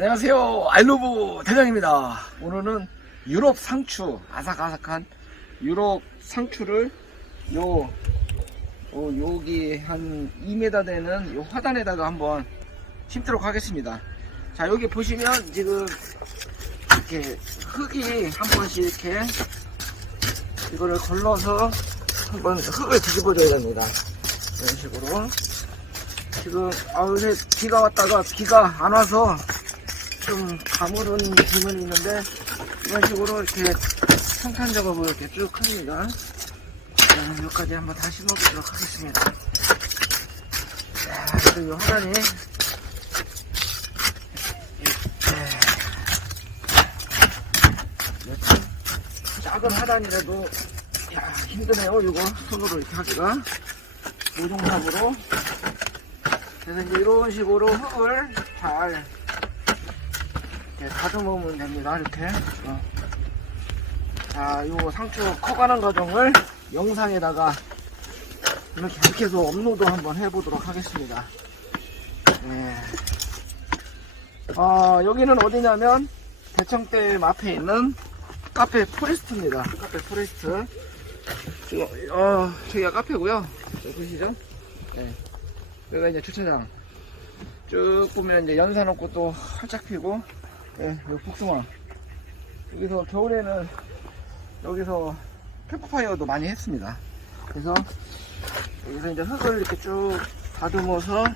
안녕하세요. 알로브 대장입니다. 오늘은 유럽 상추, 아삭아삭한 유럽 상추를 요, 어, 여기 한 2m 되는 요 화단에다가 한번 심도록 하겠습니다. 자, 여기 보시면 지금 이렇게 흙이 한 번씩 이렇게 이거를 걸러서 한번 흙을 뒤집어 줘야 됩니다. 이런 식으로. 지금, 아, 요새 비가 왔다가 비가 안 와서 좀 가물은 기분이 있는데 이런 식으로 이렇게 평탄 작업을 이렇게 쭉 합니다. 자, 여기까지 한번 다시 심어보도록 하겠습니다. 자, 그리고 하단이 작은 하단이라도 야 힘드네요 이거 손으로 이렇게 하기가 고정삽으로 그래서 이제 이런 식으로 흙을 잘 이렇게 다듬으면 됩니다. 이렇게. 어. 자, 요 상추 커가는 과정을 영상에다가 이렇게 해서 업로드 한번 해보도록 하겠습니다. 네. 아, 여기는 어디냐면 대청댐 앞에 있는 카페 포레스트입니다. 카페 포레스트. 지금, 어, 저기가 카페고요 보시죠? 네. 여기가 이제 주차장. 쭉 보면 이제 연산옥꽃도 활짝 피고, 예, 여기 복숭아. 여기서 겨울에는 여기서 캠프파이어도 많이 했습니다. 그래서 여기서 이제 흙을 이렇게 쭉 다듬어서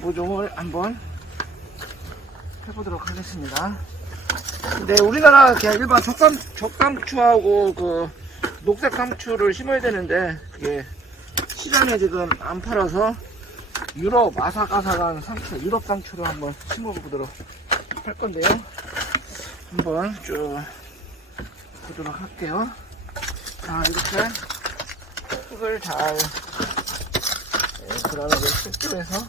모종을 한번 해보도록 하겠습니다. 근데 우리나라 그냥 일반 적삼, 적상추하고 그 녹색 상추를 심어야 되는데 그게 시장에 지금 안 팔아서 유럽 아삭아삭한 상추, 유럽 상추를 한번 심어보도록 할 건데요. 한번 쭉 보도록 할게요. 자, 이렇게 흙을 잘, 예, 그 다음에 흙줄에서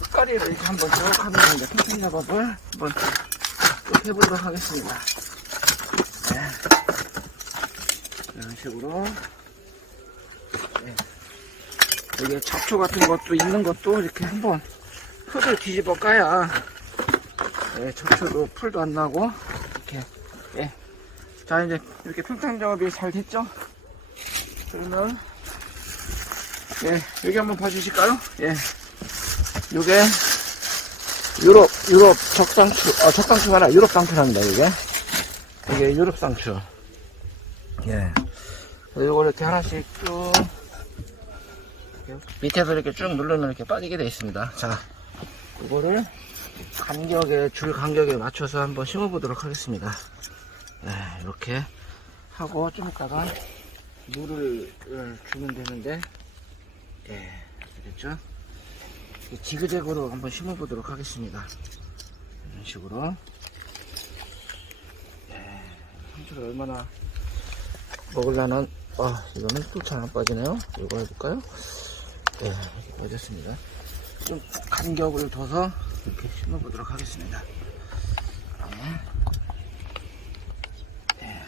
흙가리를 이렇게 한번 쭉 하면서 이제 팽팽 작업을 한번 쭉 해보도록 하겠습니다. 네. 이런 식으로. 네. 여기 잡초 같은 것도 있는 것도 이렇게 한번 흙을 뒤집어 까야 예, 잡초도 풀도 안 나고 이렇게 예. 자 이제 이렇게 평탄 작업이 잘 됐죠? 그러면 예, 여기 한번 봐주실까요? 예, 요게 유럽 유럽 적상추 아 적상추가 아니라 유럽 상추랍니다 이게 이게 유럽 상추 예. 요걸 이렇게 하나씩 쭉 밑에서 이렇게 쭉 누르면 이렇게 빠지게 되어 있습니다. 자, 이거를 간격에, 줄 간격에 맞춰서 한번 심어 보도록 하겠습니다. 네, 이렇게 하고 좀 이따가 물을 주면 되는데, 예, 되겠죠? 지그재그로 한번 심어 보도록 하겠습니다. 이런 식으로. 예, 상추를 얼마나 먹으려는, 아, 이거는 또 잘 안 빠지네요. 이거 해볼까요? 네, 이렇게 빠졌습니다. 좀 간격을 둬서 이렇게 심어보도록 하겠습니다. 네. 네.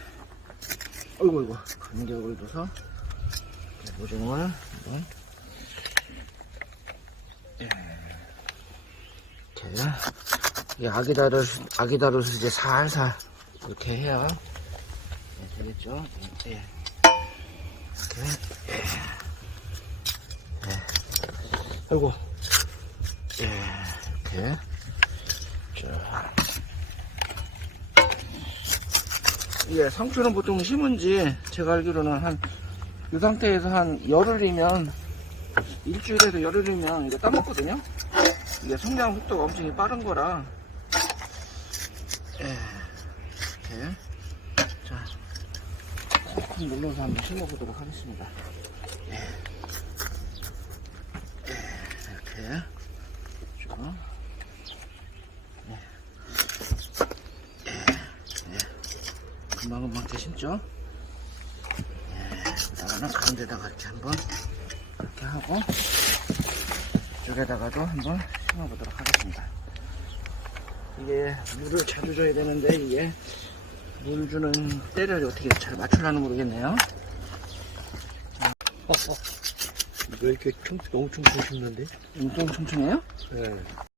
어이구, 어이구. 간격을 둬서 모종을 한번 예. 이렇게 이 아기다를 아기다를 이제 살살 이렇게 해야 네, 되겠죠? 예. 이렇게 예. 아이고, 예, 이렇게, 자. 예, 상추는 보통 심은 지, 제가 알기로는 한, 이 상태에서 한 열흘이면, 일주일에서 열흘이면 이게 따먹거든요? 이게 성장 속도가 엄청 빠른 거라, 예, 이렇게, 자, 꾹 눌러서 한번 심어보도록 하겠습니다. 이렇게 쭉 네. 네. 되심죠 네. 그다음에는 가운데다가 이렇게 한번 이렇게 하고 이쪽에다가도 한번 심어보도록 하겠습니다 이게 물을 자주 줘야 되는데 이게 물 주는 때를 어떻게 잘 맞추려는 모르겠네요 왜 이렇게 청, 너무 충청 심는데? 엄청 촘촘해요? 네.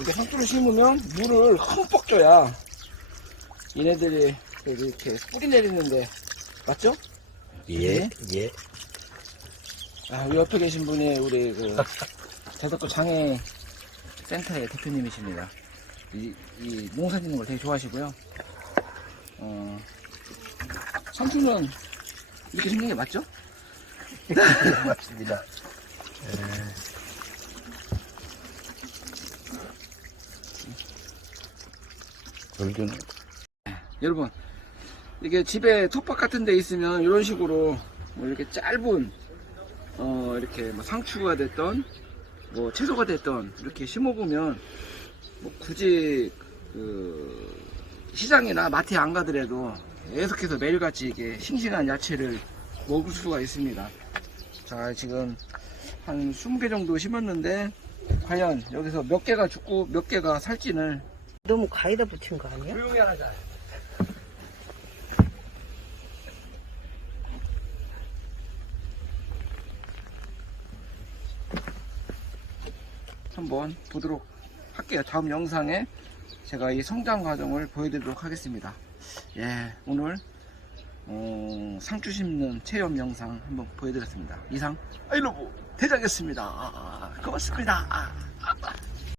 이렇게 상추를 심으면 물을 흠뻑 줘야 얘네들이 이렇게 뿌리 내리는데 맞죠? 예, 예. 아, 우리 옆에 계신 분이 우리 그 대덕도 장애 센터의 대표님이십니다. 이, 이 농사 짓는 걸 되게 좋아하시고요. 어, 상추는 이렇게 생긴 게 맞죠? 맞습니다. 돌균 여러분 이게 집에 텃밭 같은 데 있으면 이런 식으로 뭐 이렇게 짧은 어 이렇게 뭐 상추가 됐던 뭐 채소가 됐던 이렇게 심어보면 뭐 굳이 그 시장이나 마트에 안 가더라도 계속해서 매일같이 이게 싱싱한 야채를 먹을 수가 있습니다. 자 지금 한 20개 정도 심었는데 과연 여기서 몇 개가 죽고 몇 개가 살지는 너무 가위다 붙인 거 아니야? 조용히 하자. 한번 보도록 할게요. 다음 영상에 제가 이 성장 과정을 보여드리도록 하겠습니다. 예, 오늘 어, 상추 심는 체험 영상 한번 보여드렸습니다. 이상 아이러브 대장이었습니다. 고맙습니다.